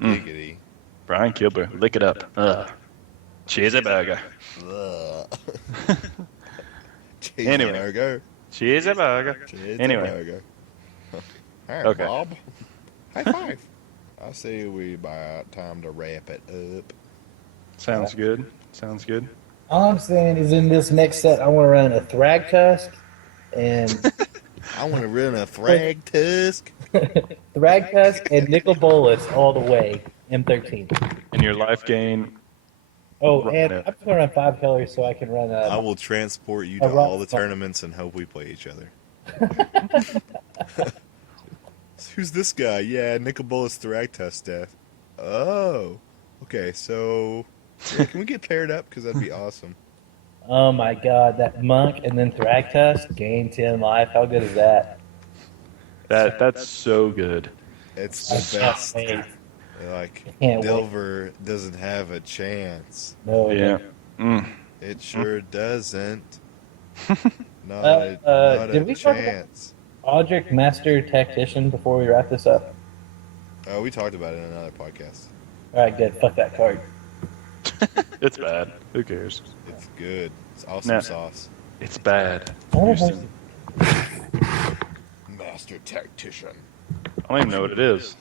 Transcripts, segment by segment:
Giggity. Brian Kilber, lick it up. Cheeseburger. Anyway. Cheeseburger. Cheeseburger. Anyway. Cheeseburger. All right, Okay. Bob. High five. I say we about time to wrap it up. Sounds good. Sounds good. All I'm saying is in this next set, I want to run a Thragtusk and I want to run a Thragtusk. Thragtusk and Nicol Bolas all the way. M13. And your life gain. Oh, Run and it. I'm going to run 5 colors so I can run a. I will transport you to all the tournaments and hope we play each other. Who's this guy? Yeah, Nicobolus Thragtusk staff. Oh. Okay, so yeah, can we get paired up? Because that'd be awesome. Oh my god, that Monk and then Thragtusk, gain 10 life. How good is that? That's so good. It's I the can't best. wait. Like, Can't wait. Delver doesn't have a chance. No, Yeah. Mm. It sure doesn't. Not did a we talk about- chance. Aldrich Master Tactician before we wrap this up. Oh, we talked about it in another podcast. Alright, good. Fuck that card. It's bad. Who cares? It's good. It's awesome Nah. sauce. It's bad. Oh, Houston. Master Tactician. I don't even know what it is.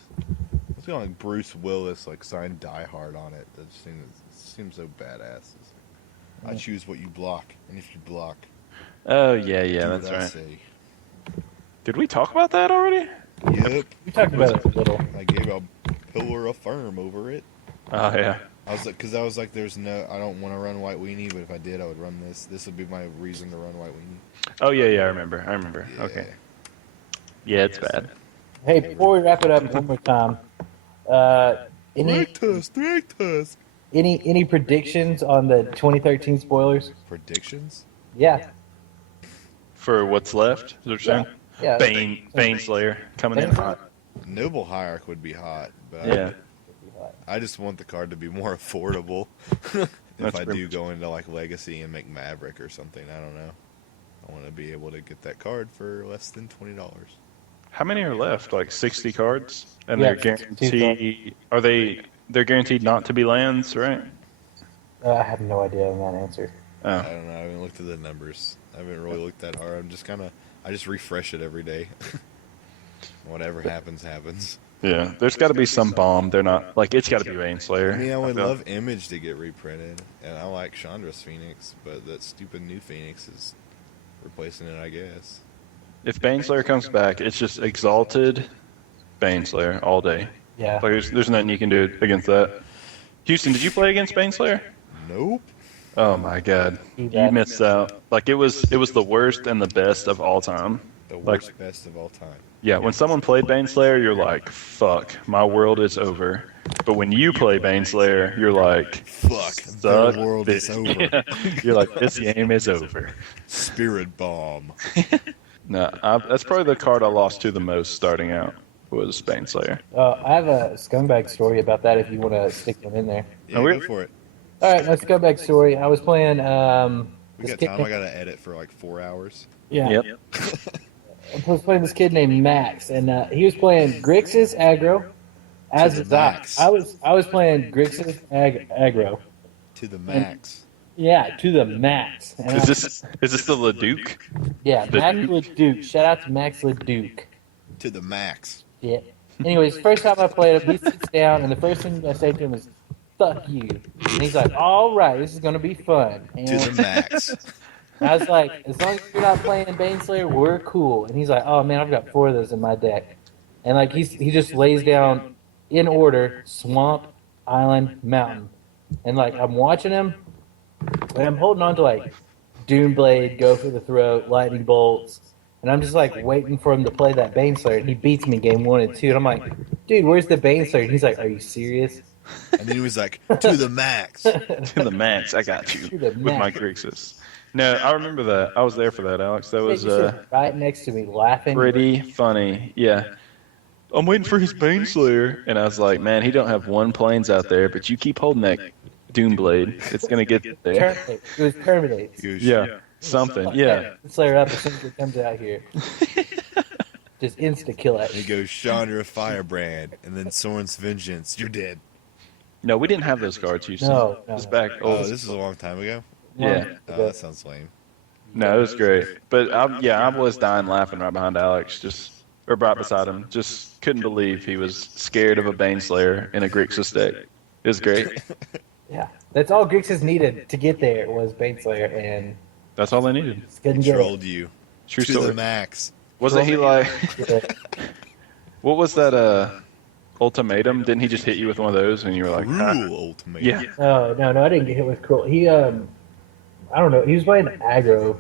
It's got like Bruce Willis like signed Die Hard on it. That seems so badass. It's like, I choose what you block, and if you block, Oh, yeah, do that's what I right. say. Did we talk about that already? Yep. We talked about it a little. I gave a pillar of firm over it. Oh, yeah. I was like, because I was like, there's no, I don't want to run White Weenie, but if I did, I would run this. This would be my reason to run White Weenie. Oh, yeah, I remember. Yeah. Okay. Yeah, it's bad. Hey, before we wrap it up one more time, any Thragtusk. any predictions on the 2013 spoilers? Predictions? Yeah. For what's left, is what you're saying? Yeah. Bane Slayer coming in Bane hot. Noble Hierarch would be hot, but Yeah. I just want the card to be more affordable. if That's I pretty do much- go into like Legacy and make Maverick or something, I don't know. I want to be able to get that card for less than $20. How many are left? Like 60 cards? And Yeah, they're guaranteed. They're guaranteed not to be lands, right? I have no idea on that answer. I Oh. don't know. I haven't looked at the numbers. I haven't really looked that hard. I just refresh it every day. Whatever happens, happens. Yeah. There's got to be some bomb. They're not. Like, it's got to be Bane Slayer. I mean, I would feel. love Image to get reprinted, and I like Chandra's Phoenix, but that stupid new Phoenix is replacing it, I guess. If Bane Slayer comes back, it's just Exalted Bane Slayer all day. Yeah. Like, there's nothing you can do against that. Houston, did you play against Bane Slayer? Nope. Oh my God, you missed out. Like, it was the worst and the best of all time. The Like- worst best of all time. Yeah, when someone played Bane Slayer, you're like, fuck, my world is over. But when you play Bane Slayer, you're like, Fuck, suck the world this. is over. Yeah. You're like, this game is over. Spirit Bomb. No, that's probably the card I lost to the most starting out was Bane Slayer. I have a scumbag story about that if you want to stick them in there. Yeah, we're- go for it. All right, my scumbag story. I was playing. We this got kid time. I gotta edit for like 4 hours. Yeah. Yep. I was playing this kid named Max, and he was playing Grixis aggro. As the was I. max. I was playing Grixis aggro. To the max. Yeah, to the max. And Is this the Leduc? yeah, the Max Duke? Leduc. Shout out to Max Leduc. To the max. Yeah. Anyways, first time I played him, he sits down, and the first thing I say to him is, "Fuck you." And he's like, "All right, this is gonna be fun." And To the max. I was like, "As long as you're not playing Bane Slayer, we're cool." And he's like, "Oh man, I've got 4 of those in my deck." And like he just lays down in order: Swamp, Island, Mountain. And like I'm watching him, and I'm holding on to like Doomblade, Go for the Throat, Lightning Bolts. And I'm just like waiting for him to play that Bane Slayer, and he beats me game 1 and 2. And I'm like, "Dude, where's the Bane Slayer?" And he's like, "Are you serious?" And then he was like, to the max. To the max, I got you. To the With my max. Grixis. No, I remember that. I was there for that, Alex. That was He sat right next to me, laughing. pretty funny. Yeah. I'm waiting for his Bane Slayer. And I was like, man, he don't have one planes out there, but you keep holding that Doomblade. It's going to get there. Terminate. It was terminate. He was- Yeah. Something. Yeah. Slayer up as soon as it comes out here. Just insta kill And he it. goes, Sean, you're a firebrand. And then Soren's vengeance, you're dead. No, we didn't have those cards, Houston. No, It was no. back Oh, old. this is a long time ago? Yeah. Oh, that sounds lame. No, it was great. But I was dying laughing right behind Alex, or right beside him. Just couldn't believe he was scared of a Baneslayer in a Grixis deck. It was great. Yeah, that's all Grixis needed to get there was Baneslayer, and That's all they needed. just couldn't get Trolled you. True to the story. max. Wasn't he like, it. what was that ultimatum? Didn't he just hit you with one of those and you were like, "Ah." Cruel ultimatum. Yeah. No, I didn't get hit with cruel. He I don't know. He was playing aggro,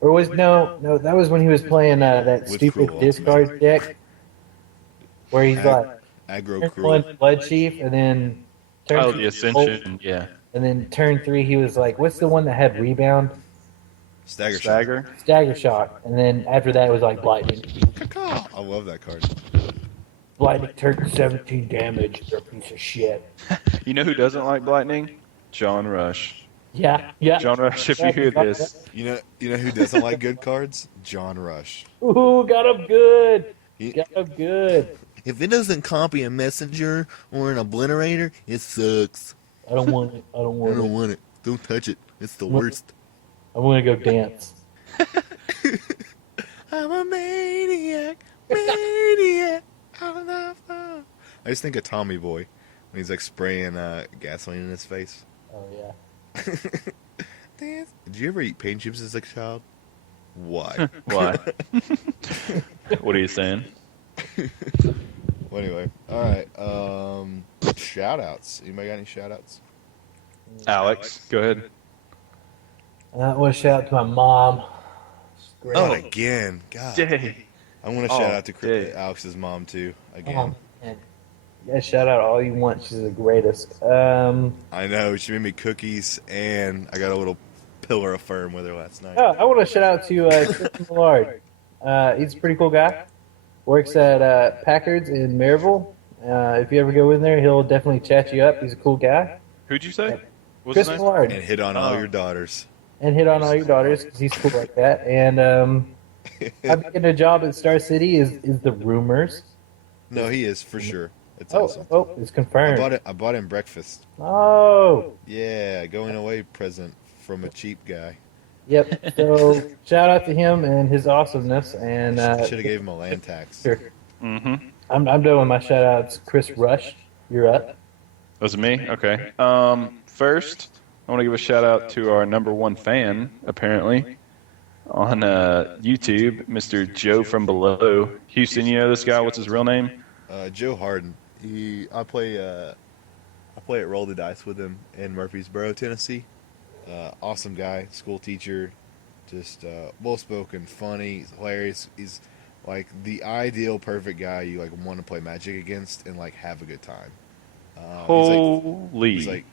or was no. That was when he was playing that With stupid Cruel discard Ultimate. deck, where he's like Aggro turn cruel. one Blood Chief, and then turn Oh, two the Bolt, Ascension. Yeah. and then turn 3 he was like, what's the one that had rebound? Stagger shot. Stagger. Stagger Shock, and then after that it was like Lightning. Caw-caw. I love that card. Lightning turn 17 damage. You're a piece of shit. You know who doesn't like Lightning? John Rush. Yeah. John Rush, if you hear this, You know who doesn't like good cards? John Rush. Ooh, got him good. He- Got him good. If it doesn't copy a messenger or an obliterator, it sucks. I don't want it. I don't I want don't it. want it. Don't touch it. It's the What? worst. I want to go dance. I'm a maniac. Maniac. On the floor. I just think of Tommy Boy when he's like spraying gasoline in his face. Oh yeah. Dance. Did you ever eat paint chips as a child? Why? why? What are you saying? Well, anyway, all right. Shout outs. Anybody got any shout outs? Alex, go ahead. I want to shout out to my mom. She's great. Oh, again. God. Jay. I want to Oh, shout out to Dave. Alex's mom, too. Again. And yeah, shout out all you want. She's the greatest. I know. She made me cookies, and I got a little pillar of firm with her last night. I want to shout out to Tristan Millard. He's a pretty cool guy. Works at Packard's in Maryville. If you ever go in there, he'll definitely chat you up. He's a cool guy. Who'd you say? What's Chris his name? Millard. And hit on all Oh. your daughters. And hit on all your daughters because he's cool like that. And I'm getting a job at Star City is the rumors. No, he is, for sure. It's Oh, awesome. it's I confirmed. bought him breakfast. Oh, Yeah, going away present from a cheap guy. yep. So shout out to him and his awesomeness. And I should have gave him a land tax. sure. Mm-hmm. I'm done with my shout outs. Chris Rush, you're up. Was it me? Okay. First, I want to give a shout out to our number one fan, apparently, on YouTube, Mr. Joe from Below. Houston, you know this guy? What's his real name? Joe Harden. I play at Roll the Dice with him in Murfreesboro, Tennessee. Awesome guy, school teacher, just well spoken, funny, he's hilarious. He's like the ideal perfect guy you like want to play Magic against and like have a good time. Holy. He's like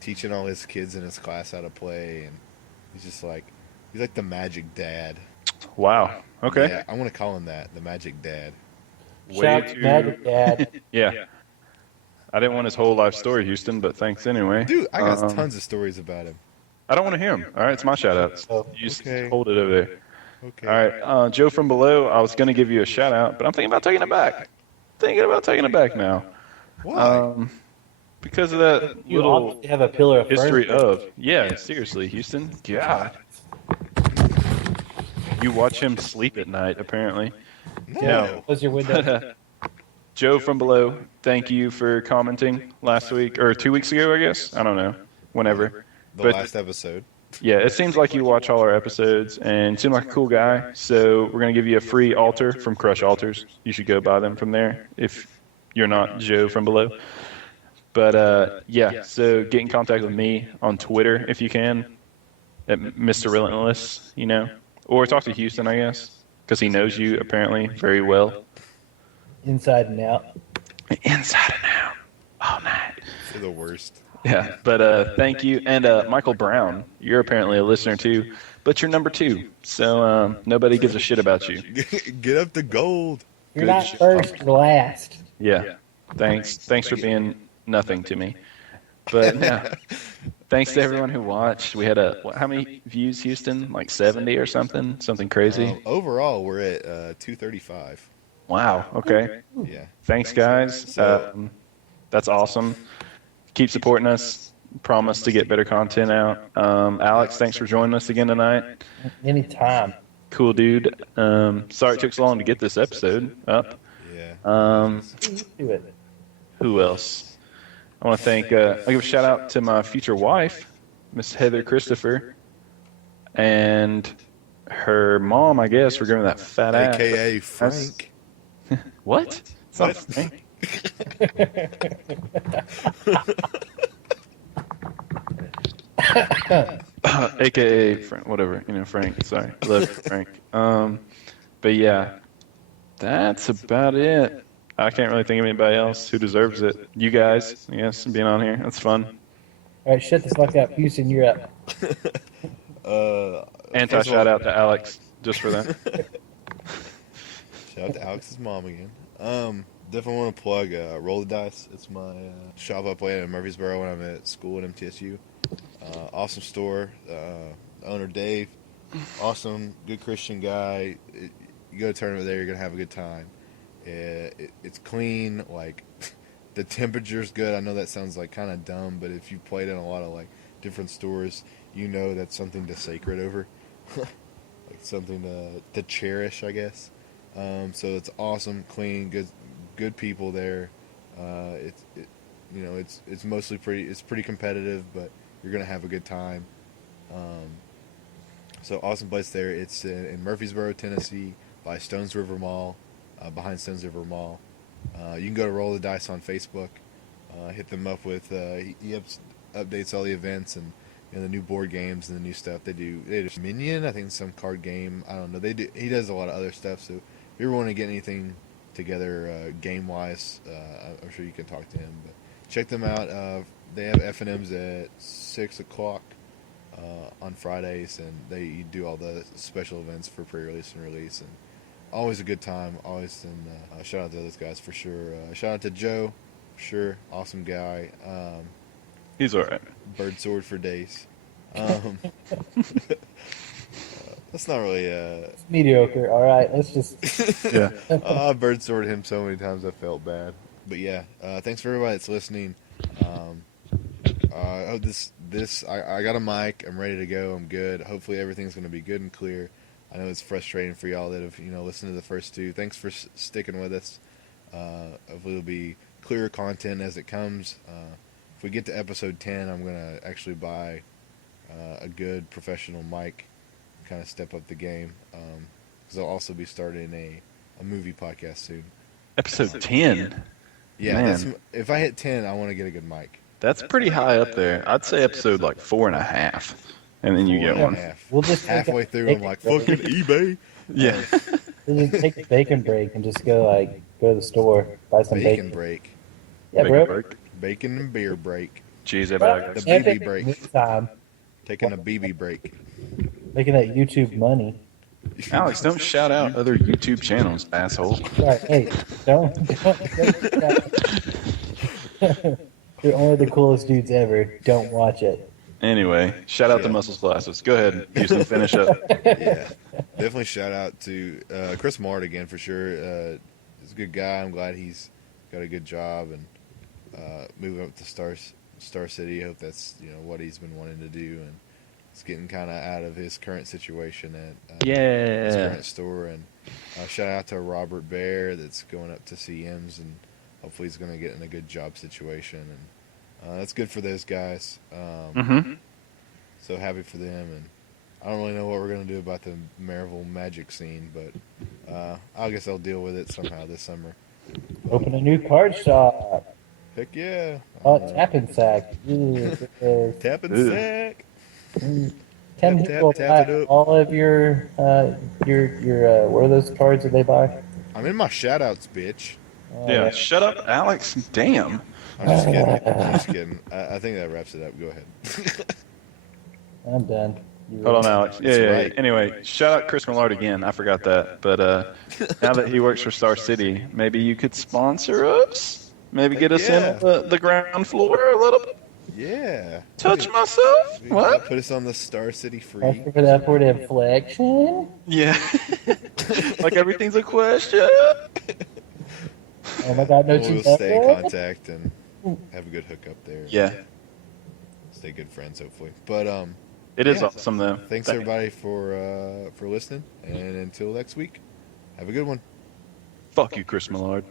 teaching all his kids in his class how to play, and he's like the Magic Dad. Wow. Okay. Yeah, I want to call him that, the Magic Dad. Shout out to Magic Dad. Yeah. I didn't want his whole life story, Houston, but thanks anyway. Dude, I got Um, tons of stories about him. I don't want to hear him. All right, it's my shout outs. Oh, You just okay. hold it over there. Okay. All right, Joe from Below, I was going to give you a shout out, but I'm thinking about taking it back. Now. Why? Because of that You little obviously have a pillar of history furniture. of. Yeah, seriously, Houston. God. You watch him sleep at night, apparently. no. Close your window. Joe from Below, thank you for commenting last week, or 2 weeks ago, I guess. I don't know. Whenever. The But- last episode. Yeah, it seems like you watch all our episodes and seem like a cool guy. So we're going to give you a free altar from Crush Altars. You should go buy them from there if you're not Joe from Below. But yeah, so get in contact with me on Twitter if you can, at Mr. Relentless, you know. Or talk to Houston, I guess, because he knows you apparently very well. Inside and out. Inside and out, all night. You're the worst. Yeah, but thank you. And Michael Brown, you're apparently a listener too, but you're number 2. So nobody gives a shit about you. Get up to gold. You're Good not shit. first, you're last. Yeah. Thanks for being nothing to me. But yeah. Thanks to everyone who watched. We had how many views, Houston? Like 70 or something? Something crazy? Overall, we're at 235. Wow. Okay. Yeah. Thanks, guys. So- That's awesome. Keep supporting us. Promise to get better content out. Alex, thanks for joining us again tonight. Anytime. Cool dude. Sorry it took so long to get this episode up. Yeah. Do it. Who else? I want to thank. I'll give a shout out to my future wife, Miss Heather Christopher, and her mom. I guess we're giving that fat ass. AKA Frank. What? It's not What? Frank. AKA Frank, whatever, Frank. Sorry, love you, Frank. But yeah, that's about it. I can't really think of anybody else who deserves it. You guys, I guess, being on here, that's fun. All right, shut the fuck up. Houston, you're up. Anti first of shout all- out to Alex just for that. Shout out to Alex's mom again. Definitely want to plug Roll the Dice. It's my shop I play at Murfreesboro when I'm at school at MTSU. Awesome store. Owner Dave, awesome, good Christian guy. You go to a tournament there, you're gonna have a good time. It's clean. Like the temperature's good. I know that sounds like kind of dumb, but if you played in a lot of like different stores, you know that's something to sacred over, like something to cherish, I guess. So it's awesome, clean, good people there. It's mostly pretty competitive, but you're gonna have a good time. So awesome place there. It's in Murfreesboro, Tennessee, by Stones River Mall, behind Stones River Mall. You can go to Roll the Dice on Facebook. Hit them up with he updates all the events and the new board games and the new stuff they do. They do Minion, I think some card game. I don't know. He does a lot of other stuff. So if you ever want to get anything together game wise, I'm sure you can talk to him. But check them out. They have F&Ms at 6:00 on Fridays, and they do all the special events for pre-release and release, and always a good time. Always, and shout out to those guys for sure. Shout out to Joe, for sure, awesome guy. He's all right. Bird sword for days. That's not really. It's mediocre. All right, let's just. Yeah. I bird sworded him so many times I felt bad. But yeah, thanks for everybody that's listening. I hope I got a mic. I'm ready to go. I'm good. Hopefully everything's going to be good and clear. I know it's frustrating for y'all that have listened to the first two. Thanks for sticking with us. Hopefully it'll be clearer content as it comes. If we get to episode 10, I'm going to actually buy a good professional mic, kind of step up the game. Because I'll also be starting a movie podcast soon. Episode 10. Yeah, Man. if I hit 10, I want to get a good mic. That's pretty high up there. I'd say episode like 4.5. And then you get Four and one. a half. We'll just take Halfway a through, I'm bacon like, break. fucking eBay. Yeah. We'll just take a bacon break and just go to the store, buy some Bacon bacon. break. Yeah, Bacon bro. break. Bacon and beer break. Jeez, everybody. The Epic BB break. this time, Taking a BB break. making that YouTube money. Alex, don't shout out other YouTube channels, asshole. Right, hey, don't You're only the coolest dudes ever. Don't watch it. Anyway, shout out to Muscles Glasses. Go ahead, Houston, finish up. Yeah. Definitely shout out to Chris Mart again for sure. He's a good guy. I'm glad he's got a good job and moving up to Star City. I hope that's what he's been wanting to do, and it's getting kind of out of his current situation at his Yeah. current store. And shout out to Robert Bear that's going up to CMs, and hopefully he's going to get in a good job situation, and that's good for those guys. Mm-hmm. So happy for them, and I don't really know what we're going to do about the Maryville Magic scene, but I guess I'll deal with it somehow this summer. Open a new card shop. Heck yeah. Oh, tap and sack. Ooh, Tap and Ugh. sack. 10 Tap, people tap buy it up. all of your what are those cards that they buy? I'm in my shout-outs, bitch. Yeah, shut up, Alex. Damn. I'm just kidding. I'm just kidding. I think that wraps it up. Go ahead. I'm done. You Hold on, ready? Alex. That's Yeah. right. Anyway, shout out Chris Millard again. I forgot that. But now that he works for Star City, maybe you could sponsor us? Maybe get us Yeah. in the ground floor a little bit? Yeah. Touch myself? We What? Put us on the Star City free. Thank for that for the inflection. Yeah. Like everything's a question. Oh my God, no, We'll you stay in never. contact and have a good hookup there. Yeah. Stay good friends, hopefully. But It is Yeah. awesome though. thanks everybody for listening, and until next week, have a good one. Fuck you, Chris Millard.